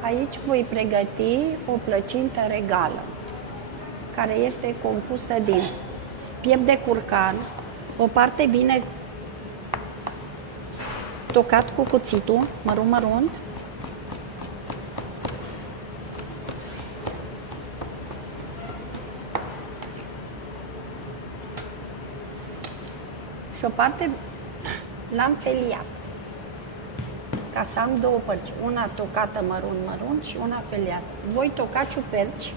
Aici voi pregăti o plăcintă regală, care este compusă din piept de curcan, o parte bine tocat cu cuțitul, mărunt, și o parte l-am feliat, ca să am două părți, una tocată mărunt și una feliată. Voi toca ciuperci,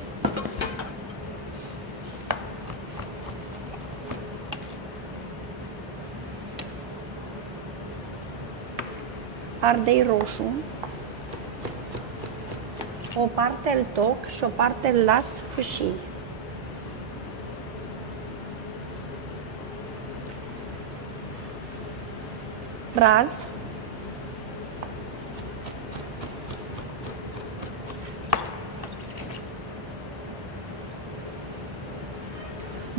ardei roșu, o parte îl toc și o parte îl las fâșii. Braz,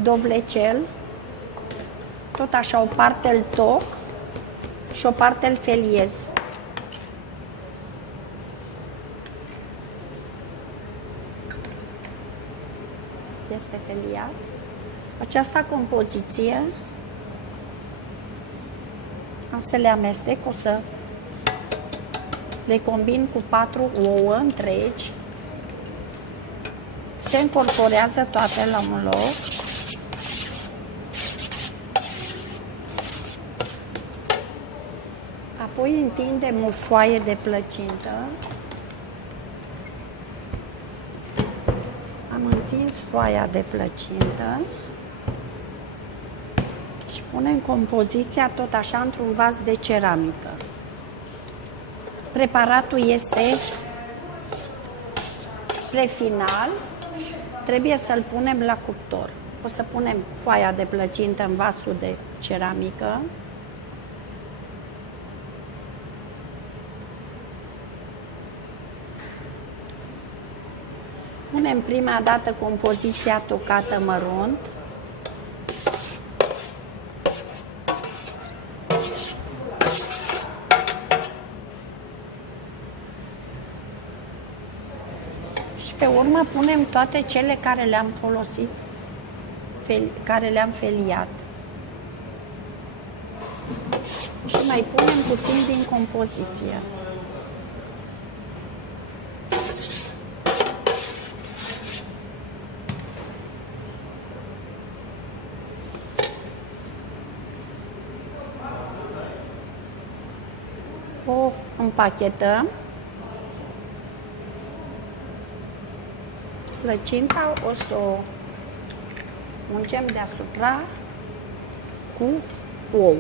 dovlecel, tot așa, o parte îl toc și o parte îl feliez. Este feliat. Această compoziție o să le amestec, o să le combin cu 4 ouă întregi. Se încorporează toate la un loc. Apoi întindem o foaie de plăcintă. Am întins foaia de plăcintă și punem compoziția tot așa într-un vas de ceramică. Preparatul este spre final, trebuie să-l punem la cuptor. O să punem foaia de plăcintă în vasul de ceramică. Punem prima dată compoziția tocată mărunt. Și pe urmă punem toate cele care le-am folosit, care le-am feliat. Și mai punem puțin din compoziție. O împachetăm. Plăcinta o să o ungem deasupra cu ou,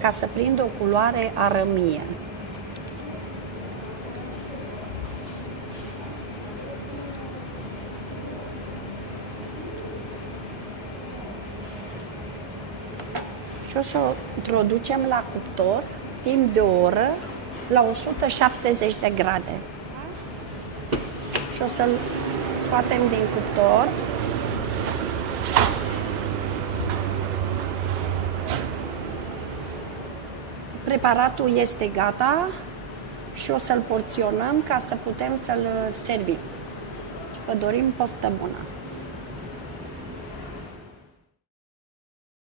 ca să prindă o culoare arămie. Și o să o introducem la cuptor timp de o oră la 170 de grade. Și o să-l scoatem din cuptor. Preparatul este gata și o să-l porționăm ca să putem să-l servim. Și vă dorim poftă bună!